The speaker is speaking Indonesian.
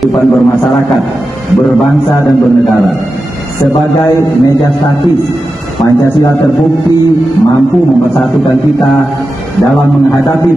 kehidupan bermasyarakat, berbangsa dan bernegara. Sebagai meja statis, Pancasila terbukti mampu mempersatukan kita dalam menghadapi